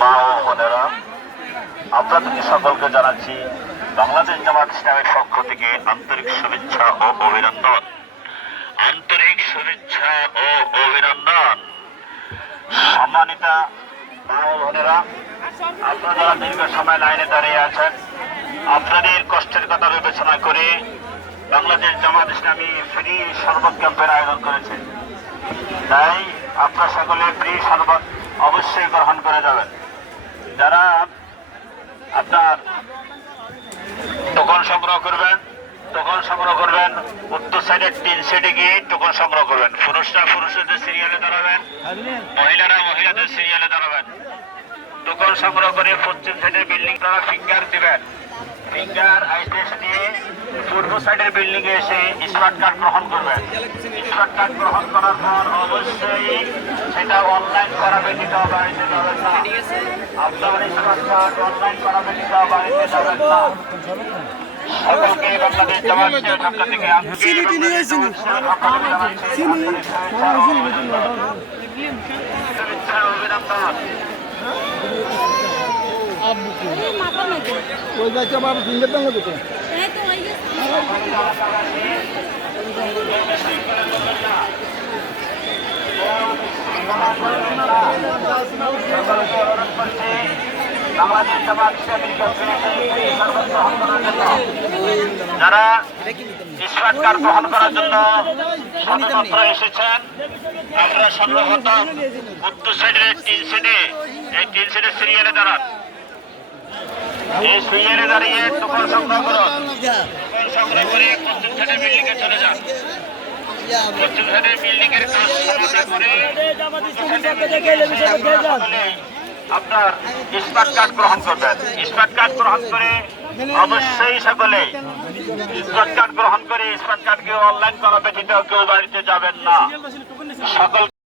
মা ও বোনেরা আপনাদের সকলকে জানাচ্ছি, বাংলাদেশ জামাত ইসলামের পক্ষ থেকে আন্তরিক শুভেচ্ছা ও অভিনন্দন। আন্তরিক শুভেচ্ছা ও অভিনন্দন। সম্মানিতা মা ও বোনেরা আপনারা দীর্ঘ সময় লাইনে দাঁড়িয়ে আছেন। আপনাদের কষ্টের কথা বিবেচনা করে বাংলাদেশ জামাত ইসলামী ফ্রি শরবত ক্যাম্পের আয়োজন করেছে। তাই আপনার সকলে ফ্রি শরবত করে যাবেন। যারা আপনার টোকন সংগ্রহ করবেন, টোকন সংগ্রহ করবেন, উত্তর সাইডের তিন সাইডে গিয়ে টোকন সংগ্রহ করবেন। পুরুষরা পুরুষদের সিরিয়ালে দাঁড়াবেন, মহিলারা মহিলাদের সিরিয়ালে দাঁড়াবেন। টোকন সংগ্রহ করে পশ্চিম সাইডের বিল্ডিং তারা ফিঙ্গার দিবেন। ফিঙ্গার আইটেস সাইডের বিল্ডিং এ এসে স্মার্ট কার্ড গ্রহণ করবেন স্মার্ট কার্ড গ্রহণ করার পর অবশ্যই সেটা অনলাইন করা হবে বাড়িতে যাবেন না। আপনার স্মার্ট কার্ড অনলাইন করাবে দিতে হবে বাড়িতে যাবেন না। সকলকে বাংলাদেশ জামাত ইসলামের পক্ষ থেকে আন্তরিক সিলিটি নিয়ে চিনি চিনি শুভেচ্ছা ও অভিনন্দন। মাথা নাকি ওই যাচ্ছে বাবা ফিঙ্গার দাম আন্দোলনের জন্য যারা স্মার্ট কার্ড গ্রহণ করার জন্য সবেমাত্র এসেছেন আমরা সর্বপ্রথম উত্তর সাইডের তিন সিটে এই তিন সিটের সিরিয়ালে দাঁড়ান। এই সিরিয়ালে দাঁড়িয়ে টোকন সংগ্রহ করুন। সংগ্রহ করে বিল্ডিং এ চলে যান। বিল্ডিং এর কাজ করে সকলে আপনার স্মার্ট কার্ড গ্রহণ করবেন। স্মার্ট কার্ড গ্রহণ করে অবশ্যই সকলে স্মার্ট কার্ড গ্রহণ করে স্মার্ট কার্ড কেউ অনলাইন করা ব্যতীত কেউ বাড়িতে যাবেন না। সকল